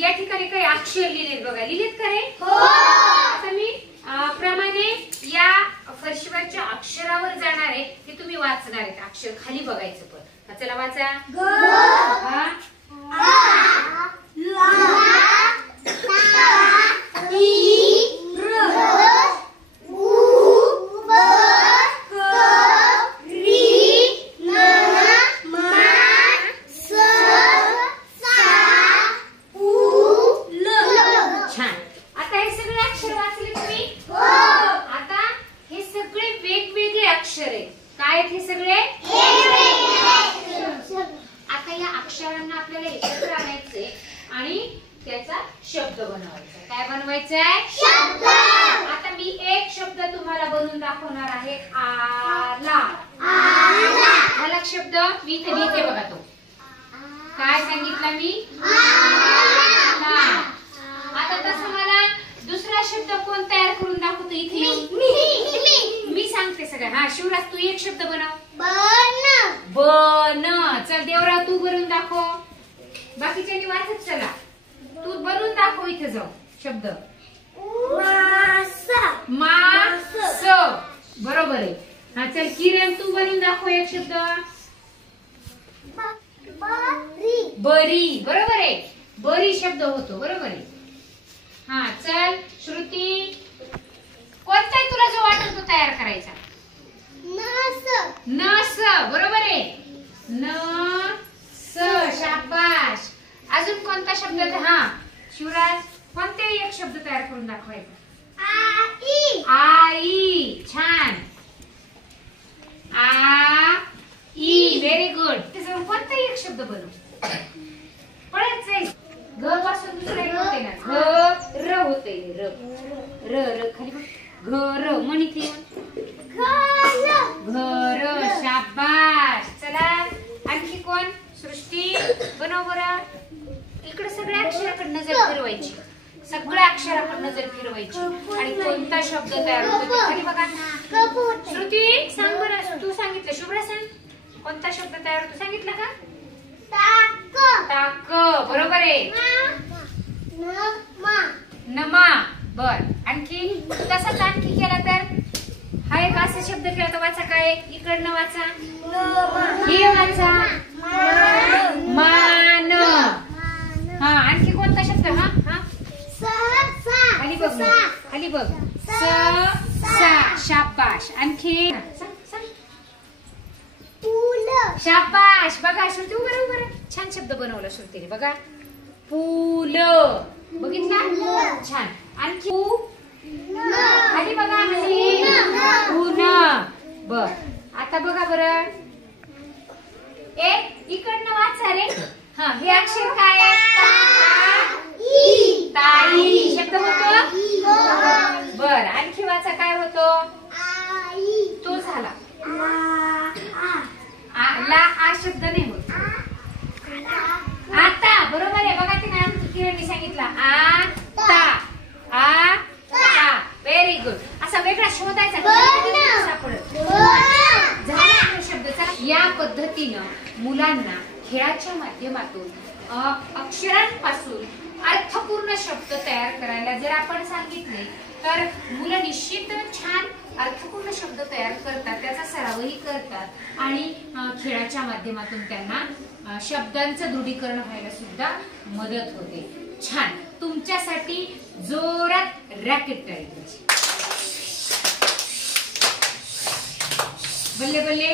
या ठिकाणी काही अक्षर लिहिलेत बघा, लिहिलेत का रे? हो. आता मी प्रमाणे या फरशीवरच्या अक्षरावर जाणार आहे ते तुम्ही वाचणार आहेत. अक्षर खाली बघायचं पण. चला वाचा. ग, आ, ला, ता, ई, र, उ, ब, क, री, न, मा, स, सा, उ, ल. छान. आता हे सगळे अक्षर वाचले तुम्ही? हो. आता हे सगळे वेगवेगळे अक्षर आहेत. काय आहेत हे सगळे? आता या अक्षरांना आपल्याला एकत्र आणायचे आणि त्याचा शब्द बनवायचा. काय बनवायचा आहे? शब्द. आता मी एक शब्द तुम्हाला बनवून दाखवणार आहे. आला. आला. आला शब्द मी इथे लिहिते बघा. तो काय सांगितला मी? आला. आता तसं मला दुसरा शब्द कोण तयार करून दाखवतो इथे? मी सांगते सगळं. हा शिवराज तू एक शब्द बनव. बन. बन. चल देवराव तू बनवून दाखव. बाकीच्यांनी वाचत चला. तू बनवून दाखव इथे जाऊ शब्द. मास. मास. बरोबर आहे. हा चल किरण तू बनवून दाखव एक शब्द. बरी. बरी. बरोबर आहे. बरी शब्द होतो. बरोबर आहे. हा चल श्रुती कोणता तुला जो वाटतो तो तयार करायचा. नस. नस. बरोबर आहे. नस. शाबाश. अजून कोणता शब्द? हा शिवराज कोणते एक शब्द तयार करून दाखवायचा. आई. आई. छान. आई. Very good. त्याच्यावर कोणता एक शब्द बनव. पळत जाईल. घ पासून दुसरा एक होते ना. घ र होते. र र र खाली बघ. घर म्हण इथे. घर. शाबाश. चला आणखी कोण? सृष्टी बनव बरं. इकडे सगळ्या अक्षराकडे नजर फिरवायची. सगळ्या अक्षराकडे नजर फिरवायची आणि कोणता शब्द तयार होतो ते खाली बघा. श्रुती सांग बरं. तू सांगितलं. शुभ्रा सांग कोणता शब्द तयार होतो? सांगितलं का? टाक. टाक. बरोबर आहे. नमा. नमा. बर आणखी तसंच आणखी केला तर हा एक असा शब्द केला तर वाचा. काय? इकडनं वाचा. हे वाचा. मान. हा आणखी कोणता शब्द? हा हा खाली बघ. खाली बघ. स सा. शाबाश. आणखी शाबाश. बघा श्रुती बरोबर छान शब्द बनवला श्रुतीने. बघा पूल. बघितला? छान. आणखी खाली बघा. ऊन. बर आता बघा बरं. एक इकडनं वाचा रे. हा हे अक्षर काय आहे? ताई शब्द होतो. बर आणखी वाचा. काय होतो? तो झाला. ला आ शब्द नाही होत. आता बरोबर आहे. बघा ते ना किरणनी सांगितलं. आता. आता. Very good. असा वेगळा शोधायचा. सापडत झाला शब्द. या पद्धतीनं मुलांना खेळाच्या माध्यमातून अक्षरांपासून अर्थपूर्ण शब्द तयार करायला जर आपण सांगितले तर मुलं निश्चित छान अर्थपूर्ण शब्द तयार करतात. त्याचा सरावही करतात आणि खेळाच्या माध्यमातून त्यांना शब्दांचं दृढीकरण व्हायला सुद्धा मदत होते. छान. तुमच्यासाठी जोरात रॅकेट टाळी. बल्ले बल्ले.